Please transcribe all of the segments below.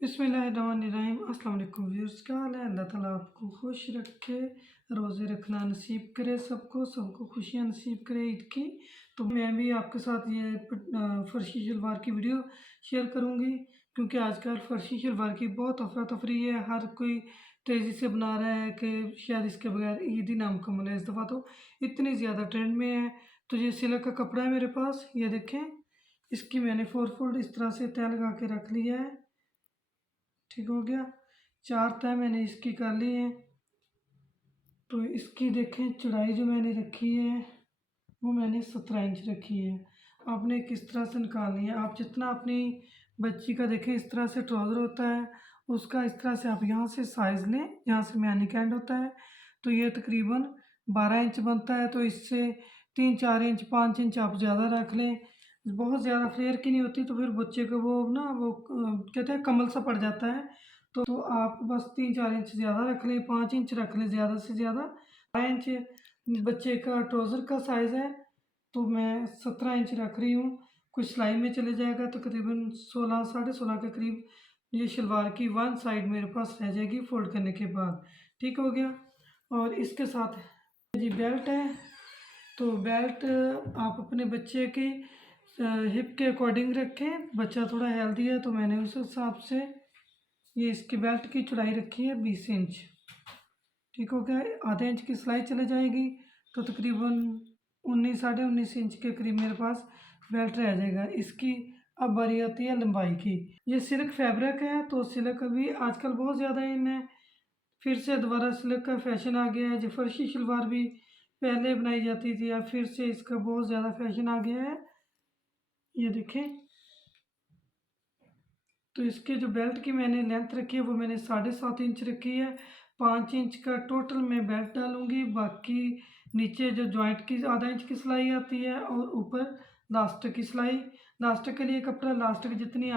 बिस्मिल्लाहिर्रहमानिर्रहीम। अस्सलाम वालेकुम व्यूअर्स, क्या हाल है। अल्लाह ताला आपको खुश रखे, रोज़े रखना नसीब करे, सबको खुशियाँ नसीब करे ईद की। तो मैं भी आपके साथ ये फ़र्शी शलवार की वीडियो शेयर करूँगी, क्योंकि आजकल फ़र्शी शलवार की बहुत अफरा तफरी है। हर कोई तेज़ी से बना रहा है कि शायद इसके बगैर ईद ही नामुकम्मल है। इस दफ़ा तो इतनी ज़्यादा ट्रेंड में है। तो ये सिल्क का कपड़ा है मेरे पास, ये देखें। इसकी मैंने 4 फोल्ड इस तरह से तय लगा के रख लिया है। ठीक हो गया। 4 तय मैंने इसकी कर ली है। तो इसकी देखें चौड़ाई जो मैंने रखी है वो मैंने 17 इंच रखी है। आपने किस तरह से निकालनी है, आप जितना अपनी बच्ची का देखें इस तरह से ट्राउज़र होता है उसका इस तरह से आप यहाँ से साइज़ लें, यहाँ से मैनिक एंड होता है। तो ये तकरीबन 12 इंच बनता है। तो इससे 3-4 इंच 5 इंच आप ज़्यादा रख लें। बहुत ज़्यादा फ्लेयर की नहीं होती तो फिर बच्चे को वो ना वो कहते हैं कमल सा पड़ जाता है। तो आप बस 3-4 इंच ज़्यादा रख लें, 5 इंच रख लें ज़्यादा से ज़्यादा। 12 इंच बच्चे का ट्राउज़र का साइज़ है, तो मैं 17 इंच रख रही हूँ। कुछ सिलाई में चले जाएगा तो तकरीबन 16 साढ़े 16 के करीब ये शलवार की वन साइड मेरे पास रह जाएगी फोल्ड करने के बाद। ठीक हो गया। और इसके साथ जी बेल्ट है। तो बेल्ट आप अपने बच्चे के हिप के अकॉर्डिंग रखें। बच्चा थोड़ा हेल्दी है तो मैंने उस हिसाब से ये इसकी बेल्ट की चौड़ाई रखी है 20 इंच। ठीक हो गया। आधे इंच की सिलाई चले जाएगी तो तकरीबन 19 साढ़े 19 इंच के करीब मेरे पास बेल्ट रह जाएगा। इसकी अब बारी आती है लंबाई की। ये सिल्क फैब्रिक है तो सिल्क अभी आजकल बहुत ज़्यादा इन है। फिर से दोबारा सिल्क का फैशन आ गया है। जो फर्शी शलवार भी पहले बनाई जाती थी, अब फिर से इसका बहुत ज़्यादा फैशन आ गया है। ये देखें। तो इसके जो बेल्ट की मैंने लेंथ रखी है वो मैंने 7.5 इंच रखी है। 5 इंच का टोटल मैं बेल्ट डालूँगी। बाकी नीचे जो जॉइंट की आधा इंच की सिलाई आती है और ऊपर लास्टिक की सिलाई। लास्टिक के लिए कपड़ा लास्टिक जितनी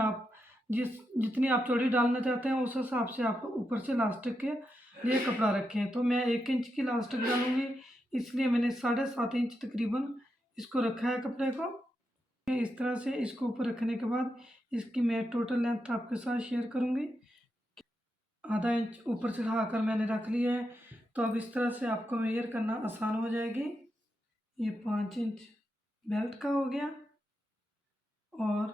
आप चौड़ी डालना चाहते हैं उस हिसाब से आप ऊपर से लास्टिक के लिए कपड़ा रखें। तो मैं 1 इंच की लास्टिक डालूँगी, इसलिए मैंने 7.5 इंच तकरीबन इसको रखा है कपड़े को। इस तरह से इसको ऊपर रखने के बाद इसकी मैं टोटल लेंथ आपके साथ शेयर करूंगी। आधा इंच ऊपर से उठाकर मैंने रख लिया है। तो अब इस तरह से आपको मेजर करना आसान हो जाएगी। ये 5 इंच बेल्ट का हो गया और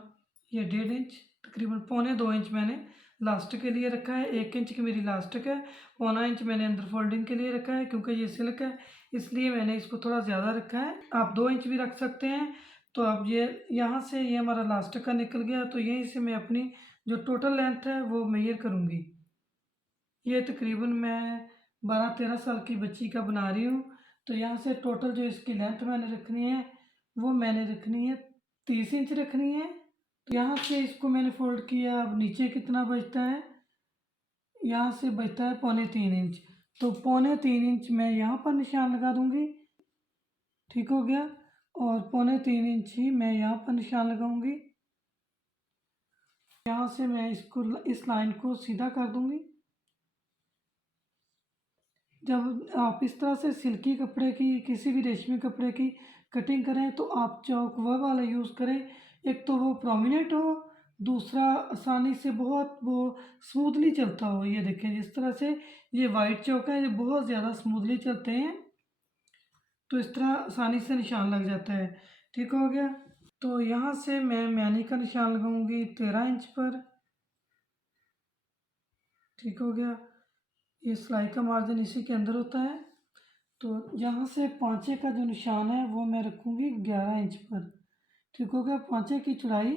ये 1.5 इंच तकरीबन 1.25 इंच मैंने लास्टिक के लिए रखा है। 1 इंच की मेरी लास्टिक है, 1.25 इंच मैंने अंदर फोल्डिंग के लिए रखा है। क्योंकि ये सिल्क है इसलिए मैंने इसको थोड़ा ज़्यादा रखा है। आप 2 इंच भी रख सकते हैं। तो अब ये यहाँ से ये हमारा लास्टिक का निकल गया, तो यहीं से मैं अपनी जो टोटल लेंथ है वो मेजर करूँगी। ये तकरीबन मैं 12-13 साल की बच्ची का बना रही हूँ। तो यहाँ से टोटल जो इसकी लेंथ मैंने रखनी है वो मैंने रखनी है 30 इंच रखनी है। तो यहाँ से इसको मैंने फोल्ड किया। अब नीचे कितना बचता है, यहाँ से बचता है 3.25 इंच। तो 3.25 इंच मैं यहाँ पर निशान लगा दूँगी। ठीक हो गया। और 3.25 इंच ही मैं यहाँ पर निशान लगाऊंगी। यहाँ से मैं इसको इस लाइन को सीधा कर दूंगी। जब आप इस तरह से सिल्की कपड़े की किसी भी रेशमी कपड़े की कटिंग करें तो आप चौक वह वाला यूज़ करें। एक तो वो प्रोमिनेंट हो, दूसरा आसानी से बहुत वो स्मूथली चलता हो। ये देखें जिस तरह से ये वाइट चौक है, ये बहुत ज़्यादा स्मूथली चलते हैं। तो इस तरह आसानी से निशान लग जाता है। ठीक हो गया। तो यहाँ से मैं मैनी का निशान लगाऊंगी 13 इंच पर। ठीक हो गया। ये सिलाई का मार्जिन इसी के अंदर होता है। तो यहाँ से पाँचे का जो निशान है वो मैं रखूँगी 11 इंच पर। ठीक हो गया। पाँचे की चौड़ाई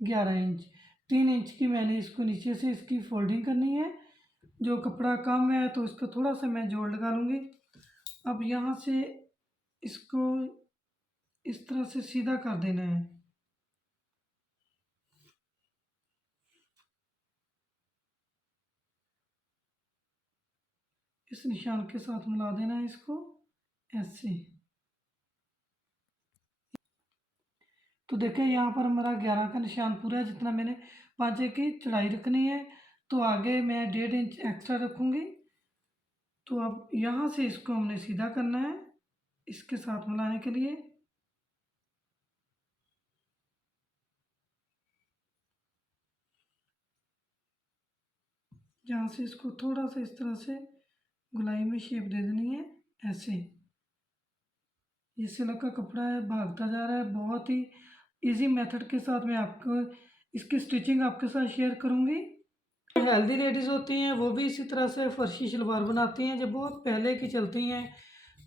11 इंच। 3 इंच की मैंने इसको नीचे से इसकी फोल्डिंग करनी है। जो कपड़ा कम है तो इसको थोड़ा सा मैं जोड़ लगा लूँगी। अब यहाँ से इसको इस तरह से सीधा कर देना है। इस निशान के साथ मिला देना है इसको ऐसे। तो देखें यहाँ पर हमारा 11 का निशान पूरा है जितना मैंने पाँचे की चौड़ाई रखनी है। तो आगे मैं 1.5 इंच एक्स्ट्रा रखूँगी। तो अब यहाँ से इसको हमने सीधा करना है इसके साथ मिलाने के लिए। यहाँ से इसको थोड़ा सा इस तरह से गोलाई में शेप दे देनी है ऐसे। ये सिल्क का कपड़ा है, भागता जा रहा है। बहुत ही इजी मेथड के साथ मैं आपको इसकी स्टिचिंग आपके साथ शेयर करूँगी। हेल्दी लेडीज़ होती हैं वो भी इसी तरह से फर्शी शलवार बनाती हैं, जो बहुत पहले की चलती हैं,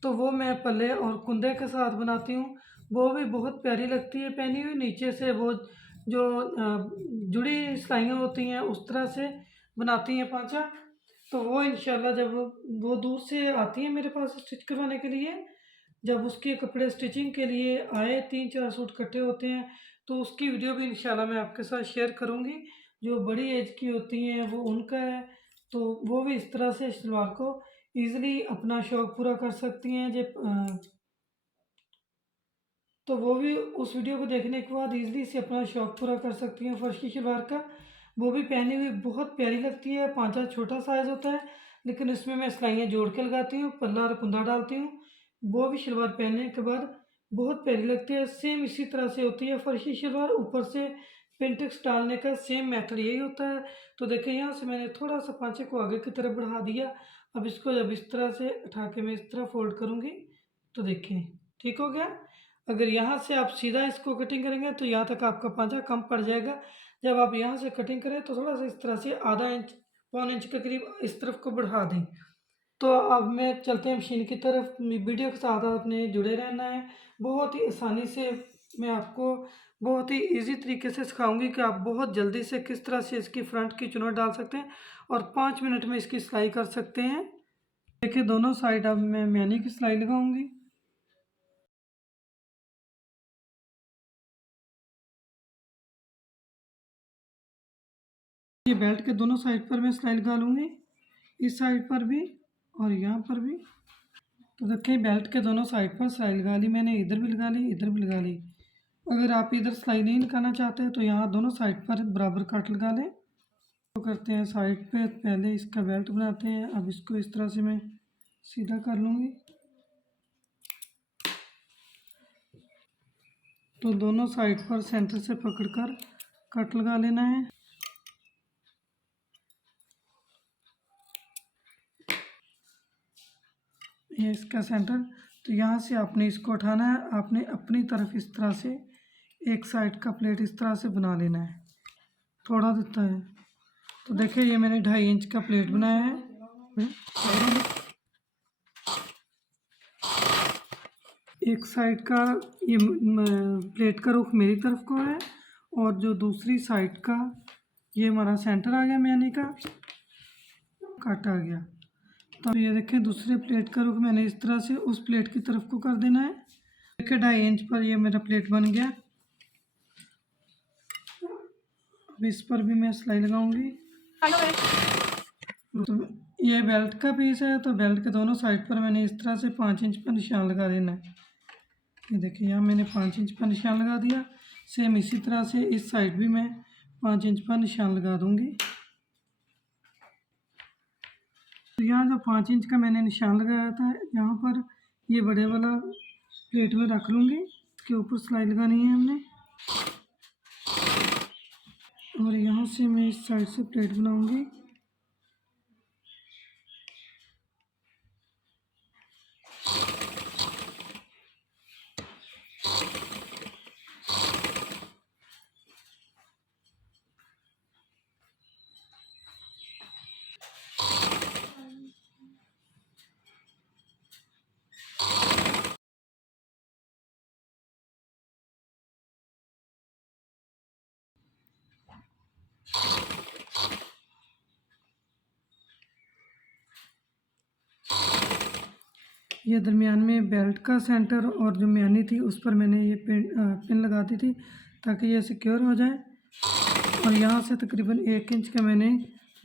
तो वो मैं पल्ले और कुंदे के साथ बनाती हूँ। वो भी बहुत प्यारी लगती है पहनी हुई। नीचे से वो जो जुड़ी सिलाइयाँ होती हैं उस तरह से बनाती हैं पांचा। तो वो इंशाल्लाह जब वो दूर से आती है मेरे पास स्टिच करवाने के लिए, जब उसके कपड़े स्टिचिंग के लिए आए 3-4 सूट इकट्ठे होते हैं, तो उसकी वीडियो भी इंशाल्लाह मैं आपके साथ शेयर करूँगी। जो बड़ी एज की होती हैं वो उनका है, तो वो भी इस तरह से शलवार को ईज़िली अपना शौक़ पूरा कर सकती हैं। तो वो भी उस वीडियो को देखने के बाद ईज़िली से अपना शौक़ पूरा कर सकती हैं फर्शी शलवार का। वो भी पहनी हुई बहुत प्यारी लगती है। पांचा छोटा साइज़ होता है, लेकिन इसमें मैं सिलाइयाँ जोड़ के लगाती हूँ, पल्ला और कुंदा डालती हूँ। वो भी शलवार पहनने के बाद बहुत प्यारी लगती है। सेम इसी तरह से होती है फर्शी शलवार। ऊपर से पिंटेक्स डालने का सेम मेथड यही होता है। तो देखिए यहाँ से मैंने थोड़ा सा पांचे को आगे की तरफ बढ़ा दिया। अब इसको जब इस तरह से उठा के मैं इस तरह फोल्ड करूँगी तो देखिए ठीक हो गया। अगर यहाँ से आप सीधा इसको कटिंग करेंगे तो यहाँ तक आपका पांचा कम पड़ जाएगा। जब आप यहाँ से कटिंग करें तो थोड़ा सा इस तरह से आधा इंच पौन इंच के करीब इस तरफ को बढ़ा दें। तो अब मैं चलते हैं मशीन की तरफ। वीडियो के साथ आपने जुड़े रहना है। बहुत ही आसानी से मैं आपको बहुत ही इजी तरीके से सिखाऊंगी कि आप बहुत जल्दी से किस तरह से इसकी फ्रंट की चुनौट डाल सकते हैं और 5 मिनट में इसकी सिलाई कर सकते हैं। देखिए दोनों साइड अब मैं मैनी की सिलाई लगाऊंगी। ये बेल्ट के दोनों साइड पर मैं सिलाई लगा लूँगी, इस साइड पर भी और यहाँ पर भी। तो देखिए बेल्ट के दोनों साइड पर सिलाई लगा ली मैंने, इधर भी लगा ली, इधर भी लगा ली। अगर आप इधर सिलाई नहीं लगाना चाहते तो यहाँ दोनों साइड पर बराबर कट लगा लें। तो करते हैं साइड पे, पहले इसका बेल्ट बनाते हैं। अब इसको इस तरह से मैं सीधा कर लूँगी। तो दोनों साइड पर सेंटर से पकड़कर कट लगा लेना है। ये इसका सेंटर। तो यहाँ से आपने इसको उठाना है, आपने अपनी तरफ इस तरह से एक साइड का प्लेट इस तरह से बना लेना है, थोड़ा देता है। तो देखिए ये मैंने 2.5 इंच का प्लेट बनाया है। एक साइड का ये प्लेट का रुख मेरी तरफ को है और जो दूसरी साइड का ये हमारा सेंटर आ गया मैंने का कट आ गया। तो ये देखें दूसरे प्लेट का रुख मैंने इस तरह से उस प्लेट की तरफ को कर देना है। देखिए 2.5 इंच पर ये मेरा प्लेट बन गया। अब इस पर भी मैं सिलाई लगाऊंगी। तो ये बेल्ट का पीस है, तो बेल्ट के दोनों साइड पर मैंने इस तरह से 5 इंच पर निशान लगा देना है। ये देखिए यहाँ मैंने 5 इंच पर निशान लगा दिया। सेम इसी तरह से इस साइड भी मैं 5 इंच पर निशान लगा दूंगी। तो यहाँ जो 5 इंच का मैंने निशान लगाया था, यहाँ पर ये बड़े वाला प्लेट में रख लूँगी। इसके ऊपर सिलाई लगानी है हमने और यहाँ से मैं इस साइड से प्लेट बनाऊँगी। ये दरमियान में बेल्ट का सेंटर और जो म्यानी थी उस पर मैंने ये पिन लगा दी थी ताकि ये सिक्योर हो जाए। और यहाँ से तकरीबन 1 इंच का मैंने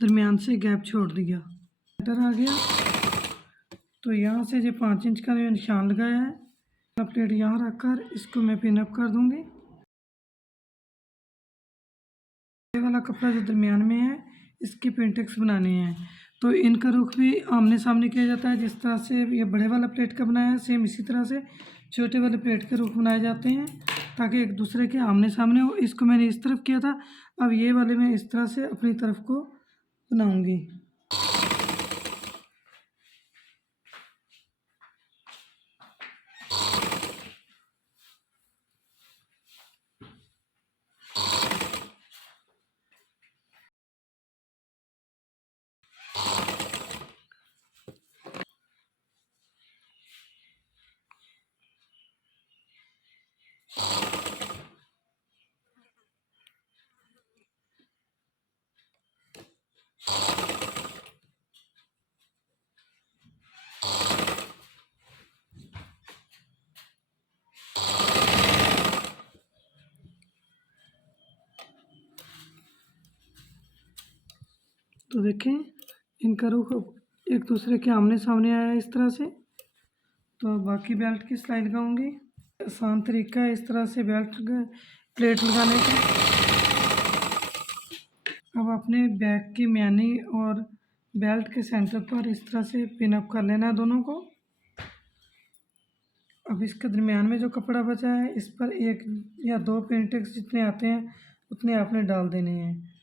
दरमियान से गैप छोड़ दिया। सेंटर आ गया। तो यहाँ से जो 5 इंच का मैंने निशान लगाया है, प्लेट यहाँ रखकर इसको मैं पिन अप कर दूँगी। ये वाला कपड़ा जो दरमियान में है इसकी पिंटेक्स बनानी है, तो इनका रुख भी आमने सामने किया जाता है। जिस तरह से ये बड़े वाला प्लेट का बनाया है, सेम इसी तरह से छोटे वाले प्लेट के रुख बनाए जाते हैं ताकि एक दूसरे के आमने सामने हो। इसको मैंने इस तरफ किया था, अब ये वाले मैं इस तरह से अपनी तरफ को बनाऊंगी। तो देखें इनका रुख एक दूसरे के आमने सामने आया है इस तरह से। तो अब बाकी बेल्ट की सिलाई लगाऊंगी। आसान तरीका है इस तरह से प्लेट लगाने का। अब अपने बैक की म्यानी और बेल्ट के सेंटर पर इस तरह से पिन अप कर लेना है दोनों को। अब इसके दरमियान में जो कपड़ा बचा है इस पर 1 या 2 पिनटेक्स जितने आते हैं उतने आपने डाल देने हैं।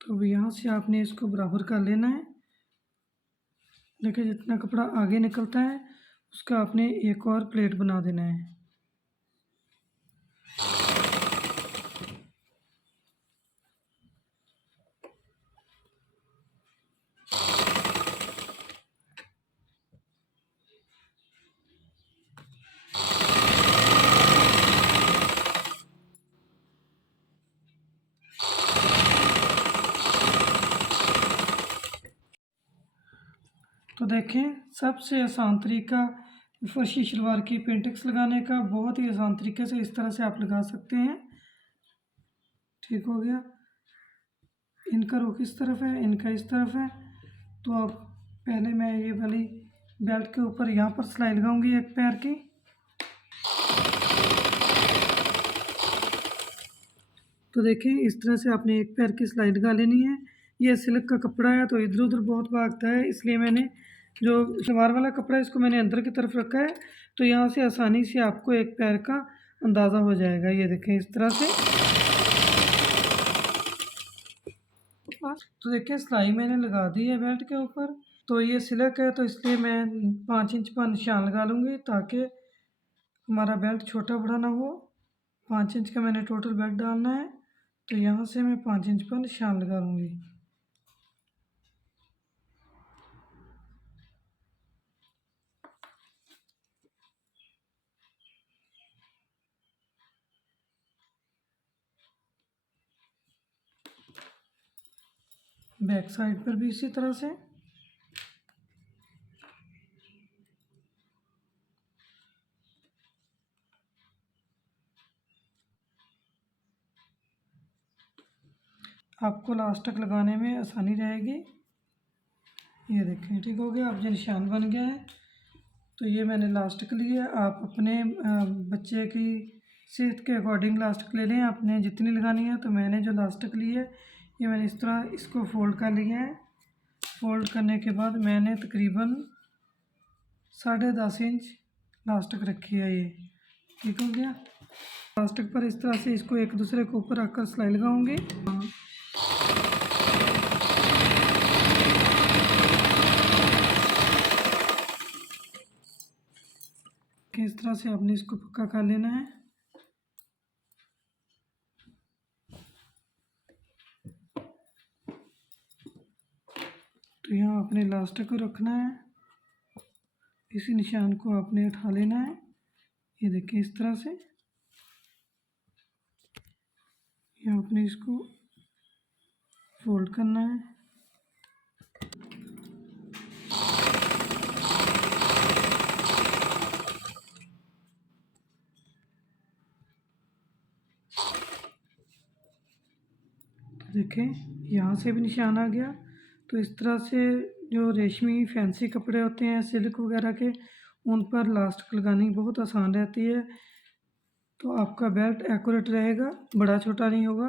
तो अब यहाँ से आपने इसको बराबर कर लेना है। देखिए जितना कपड़ा आगे निकलता है उसका आपने एक और प्लेट बना देना है। तो देखें सबसे आसान तरीका फर्शी शलवार की पेंटिक्स लगाने का, बहुत ही आसान तरीके से इस तरह से आप लगा सकते हैं। ठीक हो गया। इनका रुख इस तरफ है, इनका इस तरफ है। तो अब पहले मैं ये वाली बेल्ट के ऊपर यहाँ पर सिलाई लगाऊंगी एक पैर की। तो देखें इस तरह से आपने एक पैर की सिलाई लगा लेनी है। ये सिल्क का कपड़ा है तो इधर उधर बहुत भागता है, इसलिए मैंने जो शलवार वाला कपड़ा है इसको मैंने अंदर की तरफ रखा है। तो यहाँ से आसानी से आपको एक पैर का अंदाज़ा हो जाएगा। ये देखें इस तरह से। तो देखिए सिलाई मैंने लगा दी है बेल्ट के ऊपर। तो ये सिल्क है तो इसलिए मैं 5 इंच पर निशान लगा लूँगी ताकि हमारा बेल्ट छोटा बड़ा ना हो। 5 इंच का मैंने टोटल बेल्ट डालना है। तो यहाँ से मैं 5 इंच पर निशान लगा लूँगी। बैक साइड पर भी इसी तरह से। आपको लास्ट तक लगाने में आसानी रहेगी। ये देखें ठीक हो गया। अब जो निशान बन गया है तो ये मैंने लास्ट के लिए, आप अपने बच्चे की सेहत के अकॉर्डिंग लास्ट ले लें आपने जितनी लगानी है। तो मैंने जो लास्ट के लिए ये मैंने इस तरह इसको फोल्ड कर लिया है। फोल्ड करने के बाद मैंने तकरीबन 10.5 इंच लास्टिक रखी है। ये ठीक हो गया। लास्टिक पर इस तरह से इसको एक दूसरे के ऊपर रखकर सिलाई लगाऊंगी। इस तरह से आपने इसको पक्का कर लेना है। तो यहाँ आपने लास्टिक को रखना है, इसी निशान को आपने उठा लेना है। ये देखिए इस तरह से यहाँ आपने इसको फोल्ड करना है। देखें यहाँ से भी निशान आ गया। तो इस तरह से जो रेशमी फैंसी कपड़े होते हैं सिल्क वगैरह के, उन पर लास्टिक लगानी बहुत आसान रहती है। तो आपका बेल्ट एक्यूरेट रहेगा, बड़ा छोटा नहीं होगा।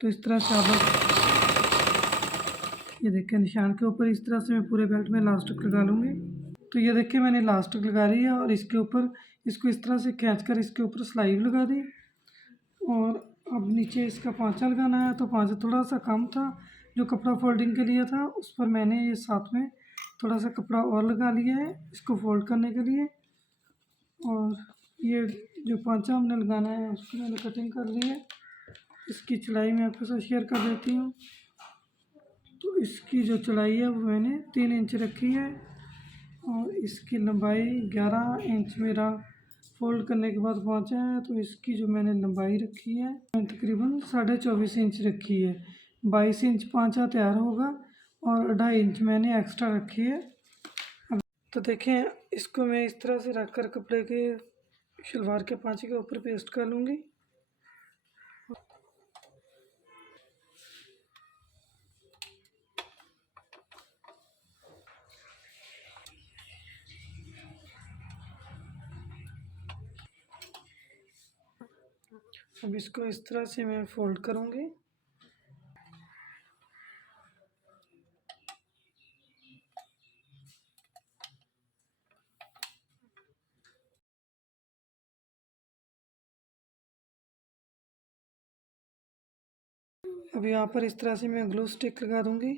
तो इस तरह से आप ये देखिए निशान के ऊपर इस तरह से मैं पूरे बेल्ट में लास्टिक लगा लूँगी। तो ये देखिए मैंने लास्टिक लगा ली है और इसके ऊपर इसको इस तरह से खींचकर इसके ऊपर सिलाई लगा दी। और अब नीचे इसका पांचा लगाना है। तो पांचा थोड़ा सा कम था जो कपड़ा फोल्डिंग के लिए था, उस पर मैंने ये साथ में थोड़ा सा कपड़ा और लगा लिया है इसको फोल्ड करने के लिए। और ये जो पांचा हमने लगाना है उसकी मैंने कटिंग कर ली है। इसकी चौड़ाई मैं आपके साथ शेयर कर देती हूँ। तो इसकी जो चौड़ाई है वो मैंने 3 इंच रखी है और इसकी लंबाई 11 इंच मेरा फ़ोल्ड करने के बाद पहुँचा है। तो इसकी जो मैंने लंबाई रखी है तकरीबन 24.5 इंच रखी है। 22 इंच पाँचा तैयार होगा और 2.5 इंच मैंने एक्स्ट्रा रखी है। तो देखें, इसको मैं इस तरह से रख कर कपड़े के शलवार के पाँचे के ऊपर पेस्ट कर लूँगी। अब इसको इस तरह से मैं फ़ोल्ड करूँगी। अब यहाँ पर इस तरह से मैं ग्लू स्टिक लगा दूँगी।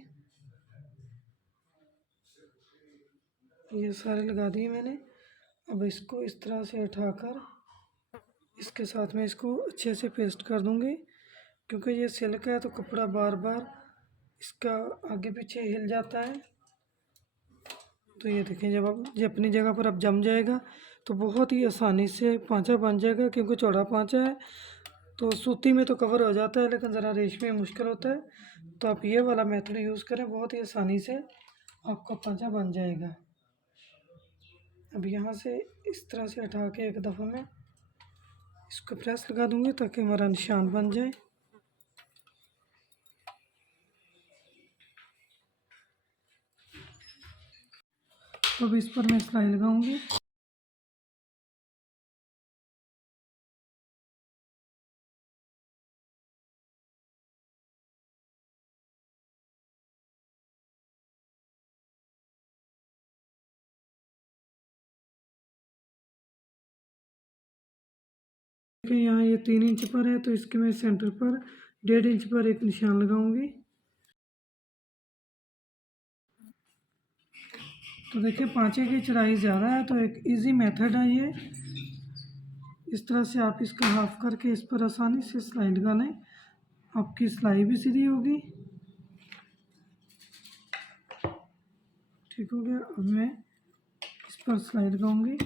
ये सारे लगा दिए मैंने। अब इसको इस तरह से उठाकर इसके साथ में इसको अच्छे से पेस्ट कर दूँगी। क्योंकि ये सिल्क है तो कपड़ा बार बार इसका आगे पीछे हिल जाता है। तो ये देखें, जब अब ये अपनी जगह पर अब जम जाएगा तो बहुत ही आसानी से पाँचा बन जाएगा। क्योंकि चौड़ा पाँचा है तो सूती में तो कवर हो जाता है, लेकिन ज़रा रेशमी में मुश्किल होता है। तो आप ये वाला मेथड यूज़ करें, बहुत ही आसानी से आपका पाँचा बन जाएगा। अब यहाँ से इस तरह से हटा के एक दफ़ा में इसको प्रेस लगा दूँगी ताकि हमारा निशान बन जाए। अब इस पर मैं सिलाई लगाऊंगी। यहाँ ये 3 इंच पर है तो इसके मैं सेंटर पर 1.5 इंच पर एक निशान लगाऊंगी। तो देखिए, पाँचे की चौड़ाई ज़्यादा है तो एक इजी मेथड है ये। इस तरह से आप इसका हाफ करके इस पर आसानी से सिलाई लगा लें, आपकी सिलाई भी सीधी होगी। ठीक हो गया। अब मैं इस पर सिलाई लगाऊंगी।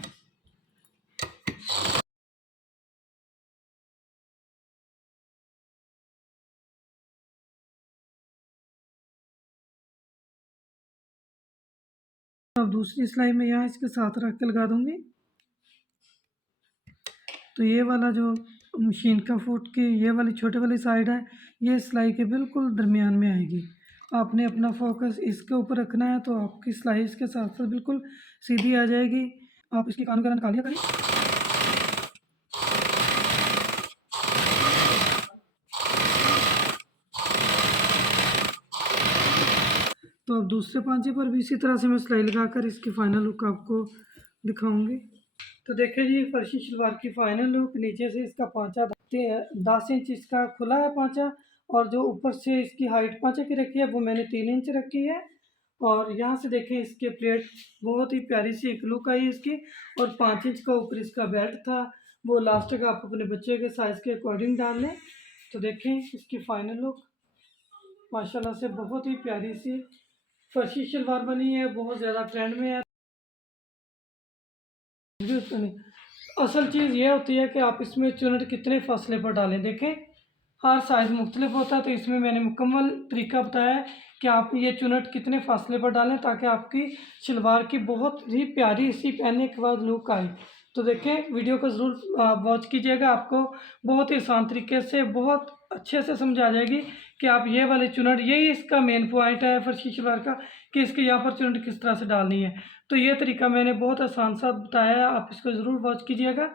अब दूसरी सिलाई में यहाँ इसके साथ रख के लगा दूंगी। तो ये वाला जो मशीन का फुट की ये वाली छोटे वाली साइड है, ये सिलाई के बिल्कुल दरमियान में आएगी। आपने अपना फोकस इसके ऊपर रखना है तो आपकी सिलाई इसके साथ साथ बिल्कुल सीधी आ जाएगी। आप इसकी कान वगैरह निकालिए करें। तो अब दूसरे पांचे पर भी इसी तरह से मैं सिलाई लगाकर इसकी फाइनल लुक आपको दिखाऊंगी। तो देखिए जी, फर्शी शलवार की फाइनल लुक। नीचे से इसका पांचा 10 इंच इसका खुला है पांचा, और जो ऊपर से इसकी हाइट पांचे की रखी है वो मैंने 3 इंच रखी है। और यहाँ से देखें, इसके प्लेट बहुत ही प्यारी सी एक लुक आई इसकी। और 5 इंच का ऊपर इसका बेल्ट था, वो लास्टिक आप अपने बच्चे के साइज़ के अकॉर्डिंग डाल लें। तो देखें इसकी फाइनल लुक माशाल्लाह से बहुत ही प्यारी सी फर्शी शलवार बनी है, बहुत ज़्यादा ट्रेंड में है। असल चीज़ ये होती है कि आप इसमें चुनट कितने फासले पर डालें। देखें, हर साइज़ मुख्तलिफ होता है, तो इसमें मैंने मुकम्मल तरीका बताया है कि आप ये चुनट कितने फासले पर डालें ताकि आपकी शलवार की बहुत ही प्यारी सी पहनने के बाद लुक आए। तो देखें, वीडियो को ज़रूर वॉच कीजिएगा, आपको बहुत ही आसान तरीके से बहुत अच्छे से समझा जाएगी कि आप ये वाले चुनट, यही इसका मेन पॉइंट है फर्शी शलवार का कि इसके यहाँ पर चुनट किस तरह से डालनी है। तो ये तरीका मैंने बहुत आसान सा बताया है, आप इसको ज़रूर वॉच कीजिएगा।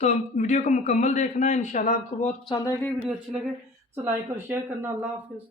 तो वीडियो को मुकम्मल देखना है, इंशाल्लाह आपको बहुत पसंद आएगी। वीडियो अच्छी लगे तो लाइक और शेयर करना। अल्लाह हाफिज़।